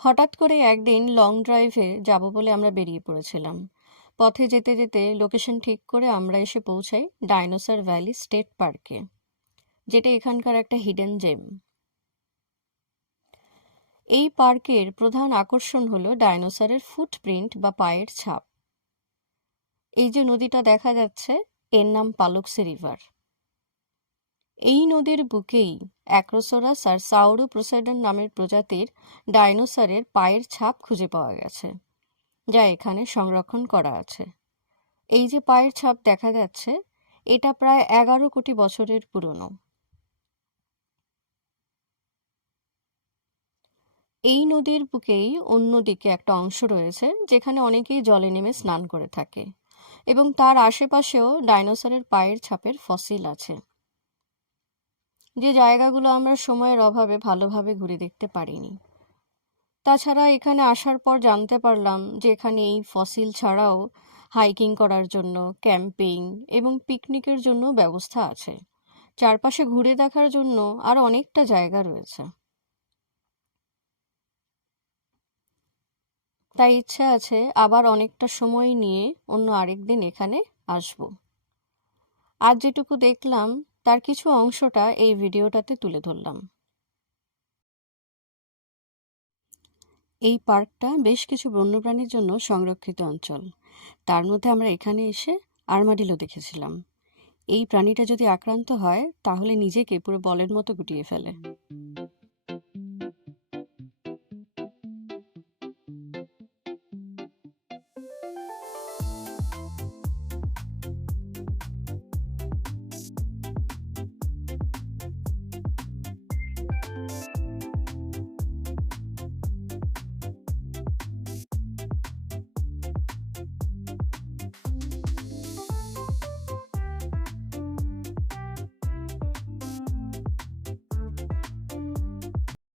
হঠাৎ করে একদিন লং ড্রাইভে যাব বলে আমরা বেরিয়ে পড়েছিলাম। পথে যেতে যেতে লোকেশন ঠিক করে আমরা এসে পৌঁছাই ডাইনোসর ভ্যালি স্টেট পার্কে, যেটা এখানকার একটা হিডেন জেম। এই পার্কের প্রধান আকর্ষণ হলো ডাইনোসরের ফুটপ্রিন্ট বা পায়ের ছাপ। এই যে নদীটা দেখা যাচ্ছে, এর নাম পালুক্সি রিভার। এই নদীর বুকেই অ্যাক্রোসোরাস আর সাউরোপ্রোসেডন নামের প্রজাতির ডাইনোসরের পায়ের ছাপ খুঁজে পাওয়া গেছে, যা এখানে সংরক্ষণ করা আছে। এই যে পায়ের ছাপ দেখা যাচ্ছে, এটা প্রায় 11 কোটি বছরের পুরনো। এই নদীর বুকেই অন্যদিকে একটা অংশ রয়েছে যেখানে অনেকেই জলে নেমে স্নান করে থাকে, এবং তার আশেপাশেও ডাইনোসরের পায়ের ছাপের ফসিল আছে, যে জায়গাগুলো আমরা সময়ের অভাবে ভালোভাবে ঘুরে দেখতে পারিনি। তাছাড়া এখানে আসার পর জানতে পারলাম যে এখানে এই ফসিল ছাড়াও হাইকিং করার জন্য, ক্যাম্পিং এবং পিকনিকের জন্য ব্যবস্থা আছে। চারপাশে ঘুরে দেখার জন্য আরো অনেকটা জায়গা রয়েছে। তাই ইচ্ছা আছে আবার অনেকটা সময় নিয়ে অন্য আরেকদিন এখানে আসব। আজ যেটুকু দেখলাম তার কিছু অংশটা এই ভিডিওটাতে তুলে ধরলাম। এই পার্কটা বেশ কিছু বন্যপ্রাণীর জন্য সংরক্ষিত অঞ্চল। তার মধ্যে আমরা এখানে এসে আর্মাডিলো দেখেছিলাম। এই প্রাণীটা যদি আক্রান্ত হয় তাহলে নিজেকে পুরো বলের মতো গুটিয়ে ফেলে।